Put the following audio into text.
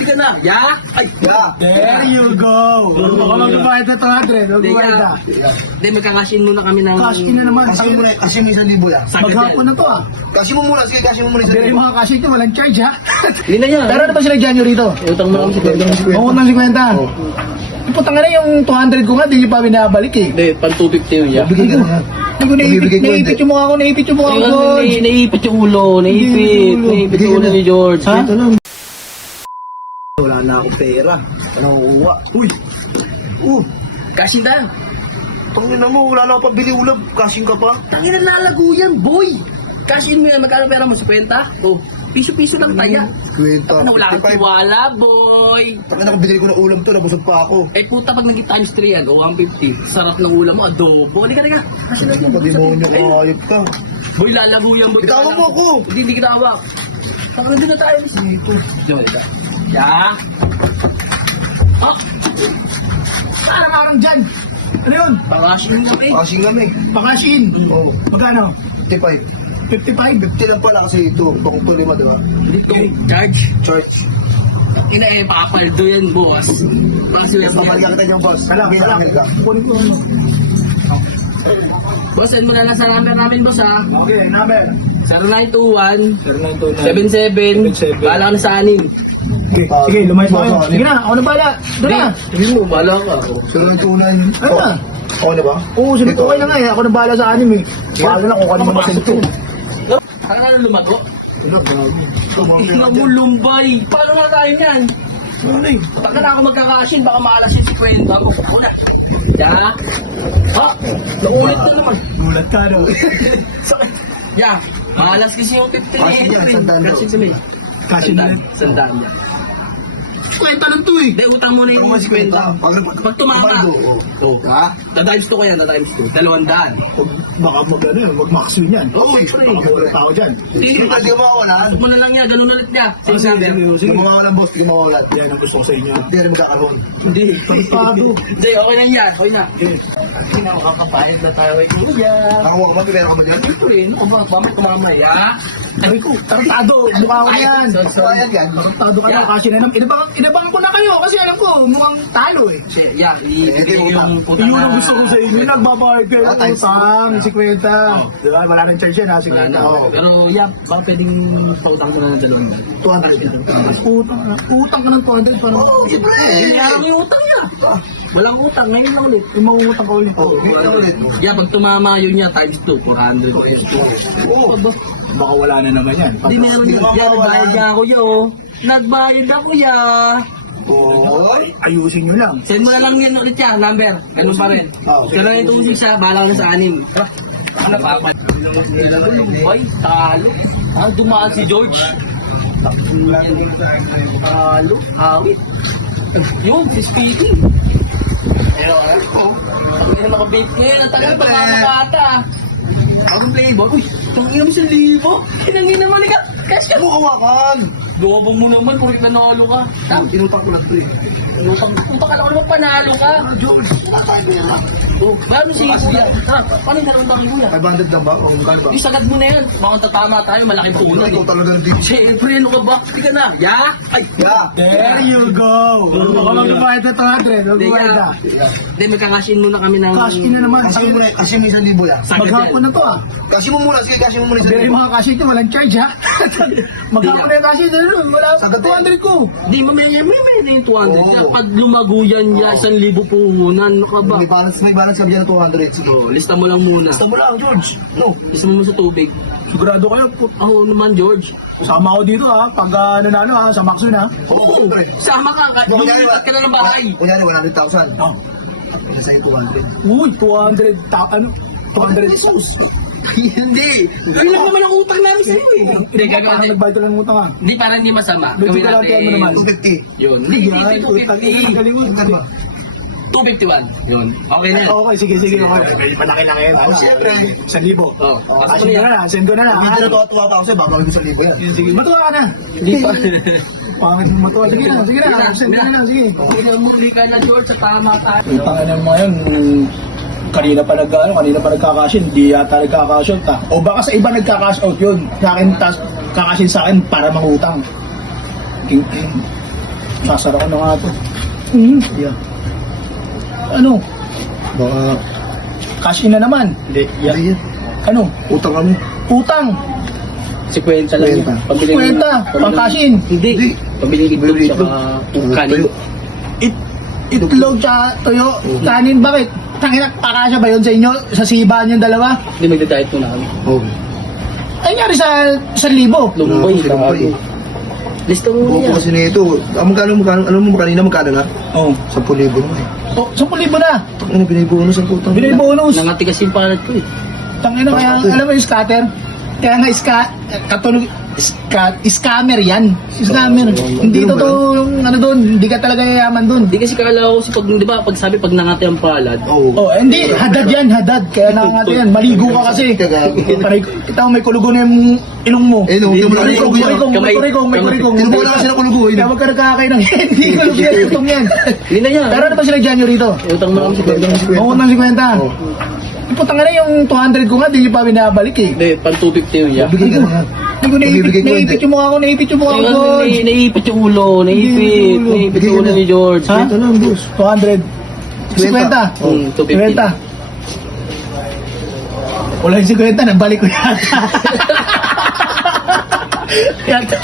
Di ka na. Yeah? Ay, Yeah. There you go. Baka magbabayad na 200. Magbabayad na. Hindi, magkakashin muna kami ng... Cash in na naman. Kasi mo muna, kasi mo 1,000 yan. Maghapon na to ah. Kasi mo muna, sige, kasi mo muna Pero yung mga cash in walang charge ha. Hindi na yan. Pero ano ba sila dyan nyo rito? Utang mo lang si Pedro. Mangutang 50. Putang na yung 200 ko nga, di nyo pa binabalik eh. Hindi, pang 250 yun yan. Bigay ka na. Bibigay ko, Naipit yung mukha ko, naipit yung mukha ko, George. Naipit yung ulo, naipit. Naipit yung ulo ni George. Ha? Ito lang. Wala na akong pera. Anong kukuha? Uy! Kashin tayo. Tangina mo, wala na akong pabili ulam. Kasing ka pa. Tangin na lalago yan, boy. Kashin mo yan, magkano pera mo? 50? Oh, piso-piso lang taya. Kwenta. Ano, wala kang 55. tiwala, boy. Tangina ko, binili ko ng ulam to. Nabusog pa ako. Eh puta, pag naging times 3 yan, o 150, sarap ng ulam mo, adobo. Halika, halika. Kasi lang yan. Pag-demonyo ka, Ayun. ayop ka. Boy, lalago yan, boy. Bitawan mo ako. Hindi kita hawak. Tangin na tayo. Dito. Halika. Ya. Ah, Parang dyan. Ano yun? pangashin mo eh. Kasing kami. Pa-cash in. Oo. Magkano? 55. 55. 50 lang pala kasi ito. Bakong to 5, diba? Dito, charge. Church. Ina eh, pakapaldo yan, boss. Kasi Pabalikan kita dyan, boss. Binangil ka. Kunin ko ano. boss, send mo na lang sa number namin, boss, ha? Okay, number. 0921 0929 77 Bala ka na sa anin. Sige, lumayas na kayo. Sige na, ako na bala. Doon na. Hindi mo, bala ka. Pero ng tunan. Ano na? Oo na ba? Oo, sunod ko kayo na nga eh. Ako na bala sa anim eh. Bahala na kung kanino masunod. Saan ka na lumago? Ano ba? Ina mo, lumbay. Paano nga tayo niyan? Ano eh? Pagka na ako magkakashin, baka maalas yung 50. Ako ko na. Ya? Ha? Naulit na naman. Gulat ka no. Ya? Maalas kasi yung 50 Kasi yan, sandaan daw. Kasi sila. Kasi na. Sandaan yan. Kwenta lang to eh. Hindi, utang mo na yung Tama si Kwenta. 50. Pag tumama. Oh. Ha? Tatimes 2 ko yan, tatimes 2. 200. Baka mag-max yun yan. Uy! Baka wala tao dyan. Hindi ka, di mo mawawalan. Huwag mo na lang yan, ganun ulit niya. Sige, sige, Hindi sige. mo mawawalan, boss. Hindi mo mawawalan. Yan ang gusto ko sa inyo. Hindi rin magkakaroon. Hindi. Pagpado. Hindi, okay lang yan. Okay na. Hindi na makakapayad na tayo kay Kuya. Nakakuha ka ba? Pipera ka ba dyan? Ito eh, ano ba? Bakit kumamaya? Sabi ko, tarantado. Mukha ko yan. Bayad yan. Tarantado kayo. Yeah. Kasi na inabangan ko na kayo. Kasi alam ko, mukhang talo eh. Yeah, ibigay ko yung puta Yun ang gusto ko sa inyo. Nagbabayad kayo ng Times utang. 50. Diba? Wala nang charge yan ha. 50. Oo. Pero yeah, baka pwedeng pautang ko na ng 200. 200. Utang ka ng 200. Paano? Oo, libre. Hindi na yung utang niya. Walang utang, ngayon na ulit. Yung mangungutang ka ulit. Oo, ngayon na ulit. Yeah, pag tumama yun niya, times 2, 400. Oo. Baka wala na naman yan. Hindi meron yun. Yeah, nagbayad niya ako yun. Nagbayad ako ya. Oo. Ayusin nyo lang. Send mo na lang yan ulit yan, number. Ganun pa rin. Okay. Kaya lang ito siya, bahala ko na sa 6. Ano pa? Boy, talo. Ah, dumaan si George. Talo, hawit. Yun, si Speedy. Ayun, oh. Ang ina nakabait ko yan. Ang tagal pa mga bata. Akong playboy. Uy, tangina mo 1,000. Kinangin naman ka. Kasi Ano kawakan? Dobong mo naman kung nanalo ka. Inutang ko lang ito eh. Kung pakala ko naman panalo ka. George, Oh, meron si Kuya. Tara, paano yung dalawang taong Kuya? 500 lang ba? O magkano ba? Yung sagad mo na yan. Baka tatama tayo, malaking punan Ito eh. talaga ng deep. Siyempre, ano ka ba? Hindi ka na. Ya? Ay, Yeah. There you go. Baka magbabayad na 200. Magbabayad na. Hindi, magkakashin muna kami ng... Cash in na naman. Kasi mo 1,000 yan. sagad Maghapon yan. na to ah. Kasi mo muna, sige, kasi mo muna Pero yung mga cash in walang charge ha. Maghapon na yung cash in. Wala. Sagad 200 ko. Di, mamaya na yung 200. Oo. Pag lumago yan, 1,000 puhunan. Ano ka ba? May balance kami dyan ng 200. Sige. Oh, lista mo lang muna. Basta mo lang, George. No. Lista mo sa tubig. Sigurado kayo. Oo naman, George. Kasama ako dito ha. Pag nanalo ha. Sa Maxon ha. Oo, pre. Sama ka. Kahit lumipat ka na ng bahay. Kunyari, 100,000. Oh. Isa sa'yo 200. Uy, 200. Ano? 200 pesos. Hindi. Gawin lang naman ang utang namin sa'yo eh. Hindi, Parang gagawin. nagbayad ka lang ng utang ha. Hindi, parang hindi masama. Medyo Gawin garantihan mo natin. naman. 250. Yun. Hindi, Hindi, ay, utang ina. 250. Galing mo. Magkano ba? 251. Yun. Okay na. Okay, sige, sige. Okay. Malaki-laki yan. Oh, siyempre. 1,000. Oh. Cash in ko na lang. Send ko na lang. Hindi na tuwa-tuwa pa ako sa'yo, baka gawin ko 1,000 yan. Sige, matuwa ka na. Hindi pa. Pangit mo matuwa. Sige na, sige na. Send ka na lang, sige. Okay na, muli ka na, George, sa tama tayo. Yung tangan ng mga yun, kanina pa nagkakash in, hindi yata nagkakash out ha. O baka sa iba nagkakash out yun. Sa akin, kakash in sa akin para mangutang. Sasara ko na nga to. Yeah. Ano? Baka, Cash in na naman. Hindi, yan. hindi yan. Ano? Utang kami. Utang. 50 lang yun. 50. Pambili Kwenta. Pang cash in. Hindi. Hindi. Pambili itlog Pambili tsaka kanin. Itlog tsaka tuyo. Kanin, bakit? Tangina, pakasya ba yun sa inyo? Sa sibaan yung dalawa? Hindi, magda-diet muna kami. Oh. Ay, nangyari sa 1,000. Lumbay, Lumbay. Lista mo Buko niya. kasi nito. Magkano, alam mo kanina magkano na? Oh. 10,000 na eh. Oh, 10,000 na. Ano, binibonus ang putang. Binay bonus. Nangatigas yung palad ko eh. Tangina, kaya alam mo yung scatter? Kaya nga katulog, scammer yan. Scammer. Hindi totoo yung ano doon. Hindi ka talaga yayaman doon. Hindi kasi kala ko kasi pag, di ba, pag sabi pag nangati ang palad, Oo. Oh, hindi. Hadad yan, hadad. Kaya nakangati yan. Maligo ka kasi. Kita mo may kulugo na yung ilong mo. Eh, no, yung May kurikong, may kurikong, may kurikong. Hindi mo lang kasi nakulugo. Kaya wag ka nagkakay ng hindi kulog yan. Tutong yan. hindi na yan. Pero ano ba sila dyan rito? Utang mo lang si Kwenta. Mawag ng 50. Oh. Putang nga na yung 200 ko nga, di nyo pa binabalik eh. Hindi, pang 250 yun yan. Bigay ka na. Hindi ko Bibigay ko, naipit yung mukha ko, naipit yung mukha ko, Ayun, George. naipit yung ulo, naipit Bigay yung ka ulo na. ni George. Ha? Ito lang, boss. 200. 50. 250. 50. Wala yung 50, nabalik ko yata. Yata.